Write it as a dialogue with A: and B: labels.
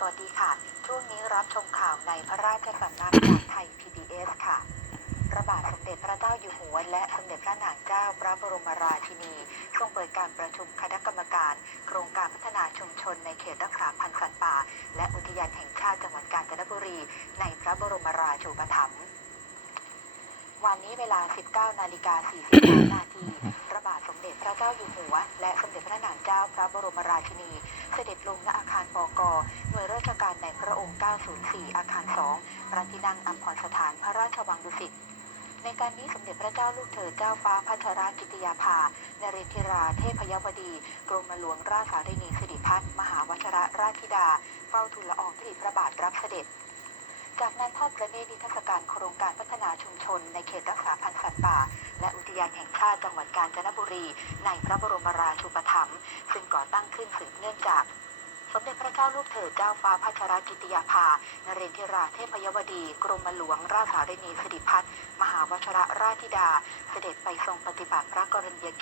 A: สวัสดีค่ะ ช่วงนี้รับชมข่าวในพระราชสำนักจากไทย PBS ค่ะพระบาทสมเด็จพระเจ้าอยู่หัว และสมเด็จพระนางเจ้าพระบรมราชินีทรงเปิดการประชุมคณะกรรมการ โครงการพัฒนาชุมชนในเขตรักษาพันธุ์สัตว์ป่า และอุทยานแห่งชาติจังหวัดกาญจนบุรี ในพระบรมราชูปถัมภ์วันนี้เวลา 19 นาฬิกา45นาทีพระบาทสมเด็จพระเจ้าอยู่หัว และสมเด็จพระนางเจ้าพระบรมราชินี เสด็จลงณอาคารปก 2504 อาคาร 2 พระที่นั่งอัมพรสถานพระราชวังดุสิต ในการนี้สมเด็จพระเจ้าลูกเธอเจ้าฟ้าพัชรากิติยาภาเนเรธิราเทพยวดี กรมหลวงราชสารินีสิริพัฒน์มหาวชระราชธิดา เฝ้าทูลละอองธุลีพระบาทรับเสด็จ จากนั้นทอดพระเนตรนิทรรศการโครงการพัฒนาชุมชน ในเขตรักษาพันธุ์สัตว์ป่า และอุทยานแห่งชาติจังหวัดกาญจนบุรี ในพระบรมราชูปถัมภ์ซึ่งก่อตั้งขึ้นสืบเนื่องจาก สมเด็จพระเจ้าลูกเธอเจ้าฟ้าพัชรกิติยาภานเรนทิราเทพยวดี กรมหลวงราชสารินีสิริพัฒน์มหาวชรราชธิดา เสด็จไปทรงปฏิบัติพระกรณียกิจ